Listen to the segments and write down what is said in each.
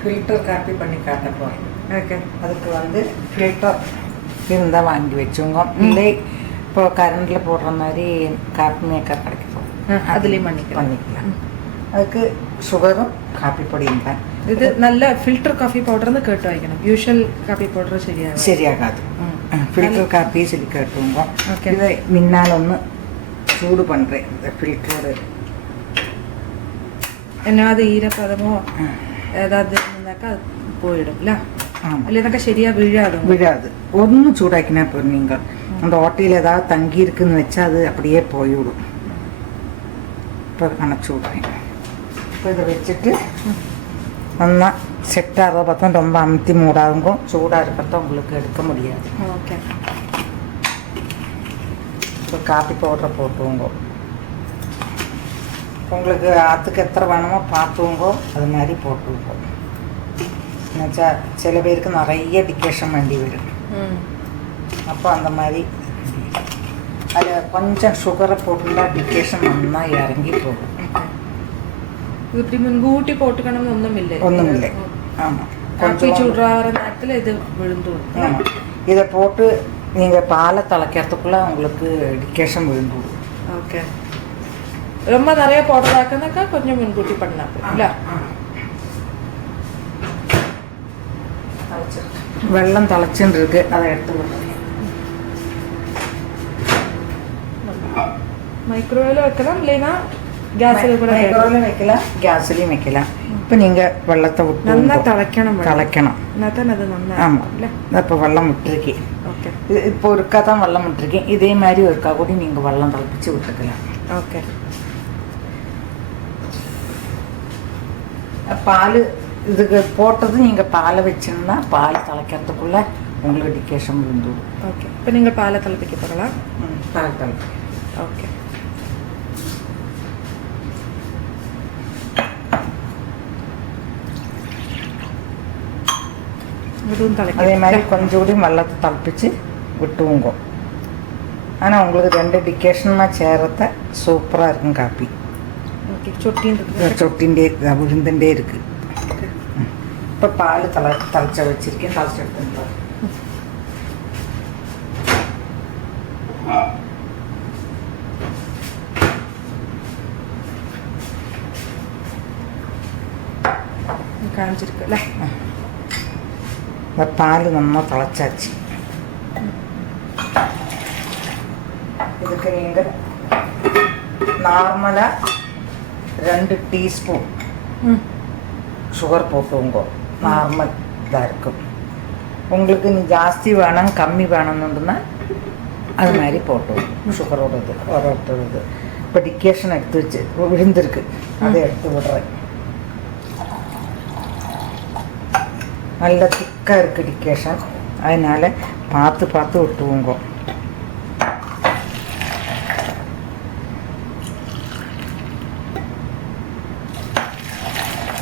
Filter coffee பண்ணி காட்ட போகிறேன். ஓகே. அதுக்கு வந்து ஃபில்டர் இருந்தால் வாங்கி வச்சுங்க. இல்லை இப்போ கரண்டில் போடுற மாதிரி காப்பி மேக்கர் கிடைக்கும், அதுலேயும் பண்ணிக்கலாம். அதுக்கு சுகரும் காப்பி பொடியும் தான். ഇത് നല്ല ഫിൽറ്റർ കോഫി പൗഡർ എന്ന് കേട്ട് വായിക്കണം. യൂഷ്വൽ കാപ്പി പൗഡർ ശരിയാകാതെ ஃபில்டர் காப்பி சொல்லி கேட்டுவோங்க. இதை முன்னால் ஒன்று சூடு பண்ணுறேன். இந்த ஃபில்டரோட എന്നാത് ഈരപ്പതമോ ഏതാത് இருந்தாக்கா அது போயிடும்ல. இல்லைனாக்கா சரியா விழாது. ஒன்றும் சூடாக்கினா போதும். நீங்கள் அந்த ஓட்டையில் ஏதாவது தங்கி இருக்குன்னு வச்சா அது அப்படியே போய்விடும். இப்போ அணைச்சி விட்றேன். இப்போ இதை வச்சுட்டு நல்லா செட் ஆகிறத பார்த்தா ரொம்ப அமுத்தி மூடாதுங்க. சூடாக இருக்கிறத உங்களுக்கு எடுக்க முடியாது. ஓகே. இப்போ காப்பி பவுடரை போட்டுவோங்க. உங்களுக்கு ஆற்றுக்கு எத்தனை வேணுமோ பார்த்துவோங்கோ, அது மாதிரி போட்டுவோங்க. என்னாச்சா சில பேருக்கு நிறைய டிகேஷன் வேண்டி வரும். அப்போ அந்த மாதிரி அதில் கொஞ்சம் சுகரை போட்டுட்டா டிகேஷன் நல்லா இறங்கி போகும். இப்படி முன்കൂട്ടി போட்டுக்கணும்னு ஒன்றுமில்லை. ஆமாம், காப்பி சுடுற நேரத்தில் இது விழுந்துடும். ஆமாம், இதை போட்டு நீங்கள் பாலை திளைக்கிறதுக்குள்ளே உங்களுக்கு டிகேஷன் விழுந்துடும். ஓகே. ரொம்ப நிறைய போடுறதாக்கனாக்கா கொஞ்சம் முன்கூட்டி பண்ணலாம் இல்லை. வெள்ளம் திளைச்சுன்னு இருக்கு, அதை எடுத்து விடுறேன். மைக்ரோவேவில் வைக்கலாம், இல்லைன்னா கேஸில் கூட மைக்ரோவேவில் வைக்கலாம், கேஸ்லேயும் வைக்கலாம். இப்போ நீங்கள் வெள்ளத்தை விட்டு நல்லா திளைக்கணும். திளைக்கணும். அது நல்லா. ஆமாம், இப்போ வெள்ளம் விட்டுருக்கேன். ஓகே. இப்போ ஒருக்கா தான் வெள்ளம் விட்டுருக்கேன். இதே மாதிரி ஒருக்கா கூட நீங்கள் வெள்ளம் திளைப்பிச்சு விட்டுக்கலாம். ஓகே. பால் இதுக்கு போட்டது நீங்கள் பாலை வச்சுன்னா பால் திளைக்கிறதுக்குள்ளே உங்களுக்கு டிகேஷன் விழுந்துடும். ஓகே. இப்போ நீங்கள் பாலை திளைப்பிக்க போகலாம். பால் திளைப்பி. ஓகே. அதே மாதிரி கொஞ்சம் கூட வெள்ளத்தை திளைப்பிச்சு விட்டுவோங்க. ஆனால் உங்களுக்கு 2 டிகேஷனாக சேரத்த சூப்பராக இருக்கும் காப்பி. சொட்டிൻ്റെ விழுந்துட்டே இருக்குது. இப்போ பால் திளைச்ச வச்சுருக்கேன். திளைச்சி எடுத்துக்கலாம். காஞ்சிருக்குல்ல. இந்த பால் நல்லா திளைச்சாச்சு. இதுக்கு நீங்கள் நார்மலாக 2 டீஸ்பூன் சுகர் போட்டுவோங்க. நார்மல் இதாக இருக்கும். உங்களுக்கு நீ ஜாஸ்தி வேணும் கம்மி வேணும்னுன்னா அது மாதிரி போட்டுவோம். சுகரோடது ஒருத்தது. இப்போ டிகேஷன் எடுத்து வச்சு விழுந்திருக்கு, அதை எடுத்து விடுறேன். நல்ல திக்காக இருக்குது டிகேஷன், அதனால் பார்த்து விட்டுவோங்க.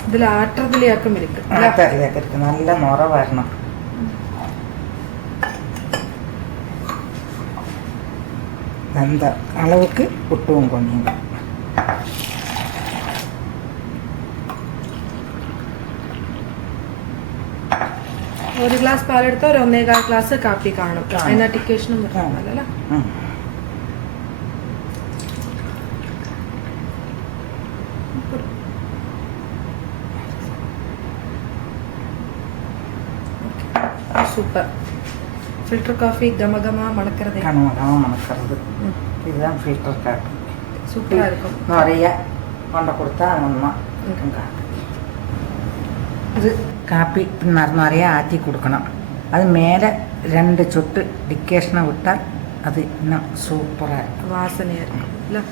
ഇതിൽ ആട്ടത്തിലേക്കും ഇരിക്കും. ആട്ടത്തിലേക്ക് ഇരിക്കും. നല്ല മുറ വരണം. அந்த அளவுக்கு விட்டுவோம் கொஞ்சம். ഒരു ഗ്ലാസ് പാലെടുത്താൽ ഒരു 1.25 ഗ്ലാസ് കാപ്പി കാണും. അതിന് ടിക്കേഷനും കിട്ടാമല്ലോ. சூப்பர். ஃபில்டர் காஃபி கமகமாக மணக்கிறது. மணக்கிறது. இதுதான் ஃபில்டர் காஃபி. சூப்பராக இருக்கும். நிறைய கொண்ட கொடுத்தா நல்லா இருக்கும் காஃபி. இது காப்பி நிறைய ஆற்றி கொடுக்கணும். அது மேலே 2 சொட்டு டிகேஷனை விட்டால் அது இன்னும் சூப்பராக இருக்கும். வாசனையாக இருக்கும் இல்லை.